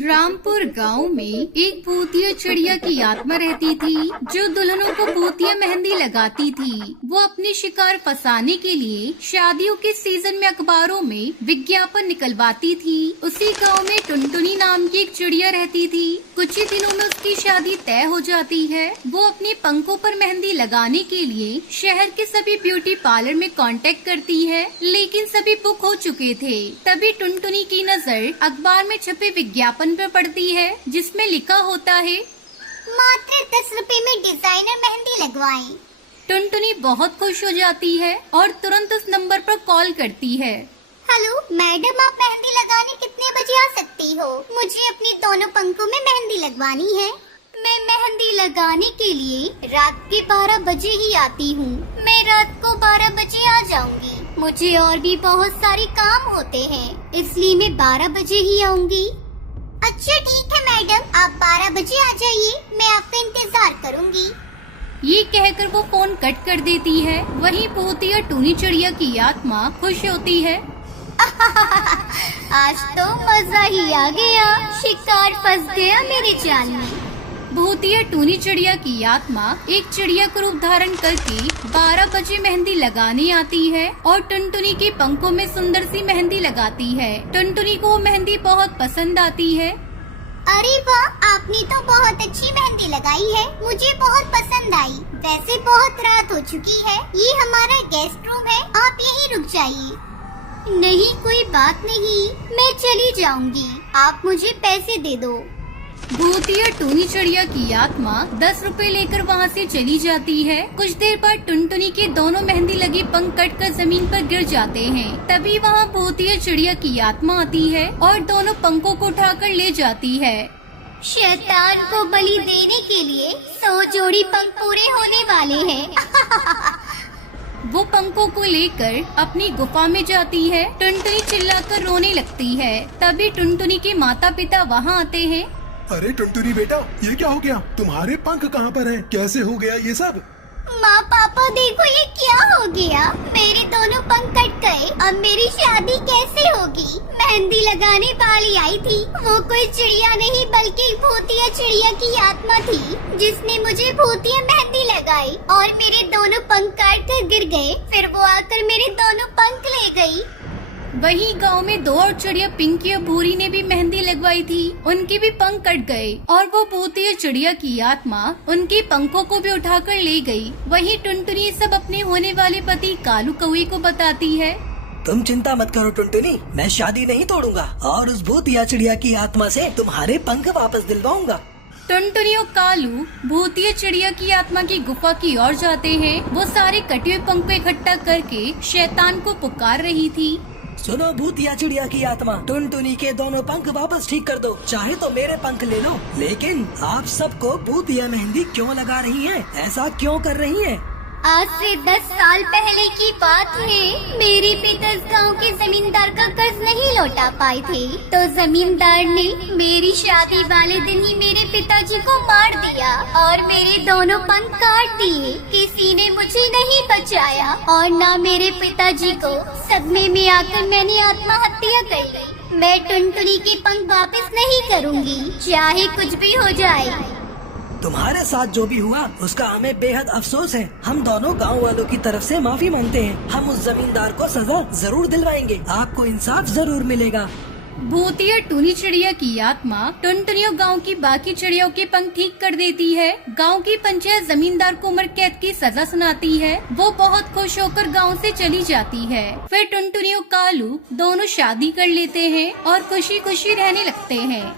रामपुर गांव में एक भूतिया चिड़िया की आत्मा रहती थी जो दुल्हनों को भूतिया मेहंदी लगाती थी। वो अपनी शिकार फंसाने के लिए शादियों के सीजन में अखबारों में विज्ञापन निकलवाती थी। उसी गांव में टुनटुनी नाम की एक चिड़िया रहती थी। कुछ ही दिनों में उसकी शादी तय हो जाती है। वो अपने पंखों पर मेहंदी लगाने के लिए शहर के सभी ब्यूटी पार्लर में कांटेक्ट करती है, लेकिन सभी बुक हो चुके थे। तभी टुनटुनी की नजर अखबार में छपे विज्ञापन पर पड़ती है, जिसमें लिखा होता है, मात्र 10 रुपए में डिजाइनर मेहंदी लगवाएं। टुनटुनी बहुत खुश हो जाती है और तुरंत उस नंबर पर कॉल करती है। हेलो मैडम, आप मेहंदी लगाने कितने बजे आ सकती हो? मुझे अपने दोनों पंखों में मेहंदी लगवानी है। मैं मेहंदी लगाने के लिए रात के 12 बजे ही आती हूँ। मैं रात को 12 बजे आ जाऊंगी। मुझे और भी बहुत सारे काम होते हैं, इसलिए मैं 12 बजे ही आऊंगी। अच्छा ठीक है मैडम, आप 12 बजे आ जाइए, मैं आपका इंतजार करूंगी। ये कहकर वो फोन कट कर देती है। वहीं भूतिया टूनी चिड़िया की आत्मा खुश होती है। आज तो मजा ही आ गया, शिकार फंस गया मेरे जाल में। भूतिया टूनी चिड़िया की आत्मा एक चिड़िया का रूप धारण करके 12 बजे मेहंदी लगाने आती है और टुनटुनी के पंखों में सुंदर सी मेहंदी लगाती है। टुनटुनी को वो मेहंदी बहुत पसंद आती है। अरे वाह, आपने तो बहुत अच्छी मेहंदी लगाई है, मुझे बहुत पसंद आई। वैसे बहुत रात हो चुकी है, ये हमारा गेस्ट रूम है, आप यहीं रुक जाइए। नहीं कोई बात नहीं, मैं चली जाऊंगी, आप मुझे पैसे दे दो। भूतिया टूनी चिड़िया की आत्मा 10 रुपए लेकर वहाँ से चली जाती है। कुछ देर बाद टुनटुनी के दोनों मेहंदी लगी पंख कटकर जमीन पर गिर जाते हैं। तभी वहाँ भूतिया चिड़िया की आत्मा आती है और दोनों पंखों को उठाकर ले जाती है। शैतान को बलि देने के लिए 100 जोड़ी पंख पूरे होने वाले हैं। वो पंखों को लेकर अपनी गुफा में जाती है। टुनटुनी चिल्लाकर रोने लगती है। तभी टुनटुनी के माता पिता वहाँ आते हैं। अरे टुनटुनी बेटा, ये क्या हो गया? तुम्हारे पंख कहाँ पर हैं? कैसे हो गया ये सब? माँ पापा देखो ये क्या हो गया, मेरे दोनों पंख कट गए। अब मेरी शादी कैसे होगी? मेहंदी लगाने वाली आई थी, वो कोई चिड़िया नहीं बल्कि भूतिया चिड़िया की आत्मा थी, जिसने मुझे भूतिया मेहंदी लगाई और मेरे दोनों पंख काट कर गिर गए। फिर वो आकर मेरे दोनों पंख ले गई। वहीं गांव में दो और चिड़िया पिंकी और भूरी ने भी मेहंदी लगवाई थी। उनके भी पंख कट गए और वो भूतिया चिड़िया की आत्मा उनके पंखों को भी उठाकर ले गई। वहीं टुनटुनी सब अपने होने वाले पति कालू कौवे को बताती है। तुम चिंता मत करो टुनटुनी, मैं शादी नहीं तोड़ूंगा और उस भूतिया चिड़िया की आत्मा से तुम्हारे पंख वापस दिलवाऊंगा। टुनटुनी और कालू भूतिया चिड़िया की आत्मा की गुफा की ओर जाते हैं। वो सारे कटे हुए पंख को इकट्ठा करके शैतान को पुकार रही थी। सुनो भूतिया चिड़िया की आत्मा, टुनटुनी के दोनों पंख वापस ठीक कर दो, चाहे तो मेरे पंख ले लो, लेकिन आप सबको भूतिया मेहंदी क्यों लगा रही हैं? ऐसा क्यों कर रही हैं? आज से 10 साल पहले की बात है। मेरे पिता गांव के जमींदार का कर्ज नहीं लौटा पाए थे, तो जमींदार ने मेरी शादी वाले दिन ही मेरे पिताजी को मार दिया और मेरे दोनों पंख काट दिए। किसी ने मुझे नहीं बचाया और न मेरे पिताजी को। सदमे में आकर मैंने आत्महत्या कर ली। मैं टुनटुनी के पंख वापस नहीं करूँगी, चाहे कुछ भी हो जाए। तुम्हारे साथ जो भी हुआ उसका हमें बेहद अफसोस है। हम दोनों गांव वालों की तरफ से माफी मांगते हैं। हम उस जमींदार को सजा जरूर दिलवाएंगे, आपको इंसाफ जरूर मिलेगा। भूतिया टूनी चिड़िया की आत्मा टुनटुनी और गाँव की बाकी चिड़ियों के पंख ठीक कर देती है। गाँव की पंचायत जमींदार को उम्र कैद की सजा सुनाती है। वो बहुत खुश होकर गाँव से चली जाती है। फिर टुनटुनी और कालू दोनों शादी कर लेते हैं और खुशी खुशी रहने लगते हैं।